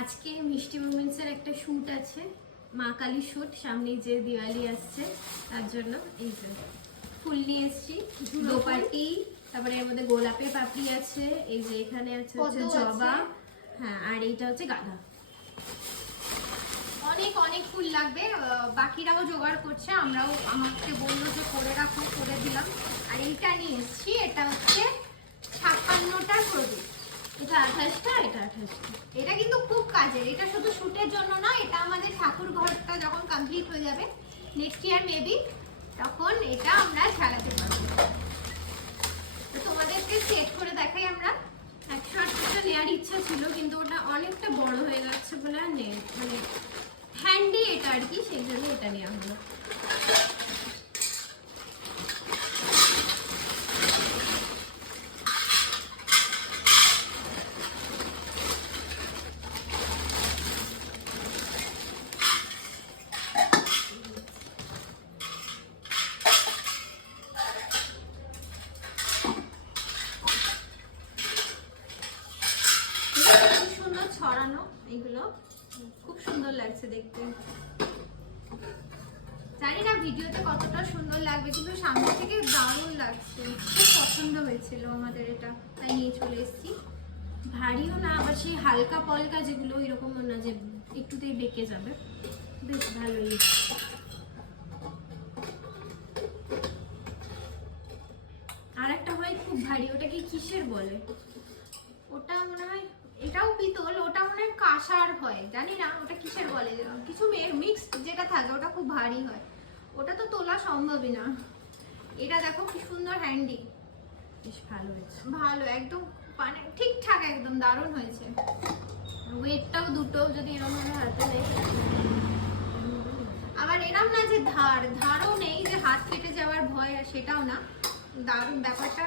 আজকে মিষ্টি মোমেন্টসের একটা শ্যুট আছে, মা কালীর শ্যুট, সামনে যে দিওয়ালি আসছে তার জন্য। এই যে ফুল নিয়ে এসেছি, দোপাটি, তারপরে এর মধ্যে গোলাপের পাপড়ি আছে, এই যে এখানে আছে হচ্ছে জবা, হ্যাঁ, আর এইটা হচ্ছে গাঁদা। অনেক অনেক ফুল লাগবে, বাকিরাও জোগাড় করছে, আমরাও আমাকে বললো যে করে রাখো, করে দিলাম। আর এইটা নিয়ে এসেছি, এটা হচ্ছে 56টা প্রদীপ, এটা 28টা, এটা 28টা। এটা কিন্তু খুব কাজের, এটা শুধু শুটের জন্য না, এটা আমাদের ঠাকুর ঘরটা যখন কমপ্লিট হয়ে যাবে নেক্সট ইয়ার মেবি, তখন এটা আমরা চালাতে পারবো। তো তোমাদেরকে সেট করে দেখাই আমরা। 108টা নেওয়ার ইচ্ছা ছিল, কিন্তু ওটা অনেকটা বড় হয়ে যাচ্ছে বলে আর নেই, মানে হ্যান্ডি এটা আর কি, সেই জন্য এটা নেওয়া হলো। ছড়ানো এগুলো খুব সুন্দর লাগছে দেখতে, জানি না ভিডিওতে কতটা সুন্দর লাগবে, কিন্তু সামনে থেকে দারুণ লাগছে, খুব পছন্দ হয়েছিল আমাদের এটা, তাই নিয়ে চলে এসেছি। ভারীও না, আবার সেই হালকা পলকা যেগুলো, এরকম না যে একটুতেই বেঁকে যাবে, বেশ ভালোই। আর একটা হয় খুব ভারী, ওটাকে কিসের বলে, ওটা মনে হয়, এটাও পিতল, ওটা মনে হয় কাঁসার হয়, জানি না ওটা কিসের বলে, কিছু মিক্সড যেটা থাকে ওটা খুব ভারী হয়, ওটা তো তোলা সম্ভবই না। এটা দেখো কি সুন্দর হ্যান্ডি, বেশ ভালো হয়েছে, ভালো একদম, মানে ঠিকঠাক একদম দারুণ হয়েছে। ওয়েটটাও দুটো যদি এরকম ভাবে হাতে নেই, আবার এরম না যে ধারও নেই যে হাত কেটে যাওয়ার ভয়, আর সেটাও না, দারুণ ব্যাপারটা,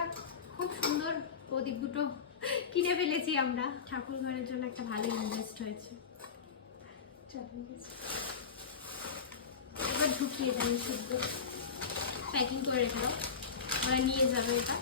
খুব সুন্দর। প্রদীপ দুটো কিনে ফেলেছি আমরা, ঠাকুর ঘরের জন্য একটা ভালো ইনভেস্ট হয়েছে। এবার ঢুকিয়ে দিই, শুদ্ধ প্যাকিং করে রেখে দাও, ওরা নিয়ে যাবে এটা।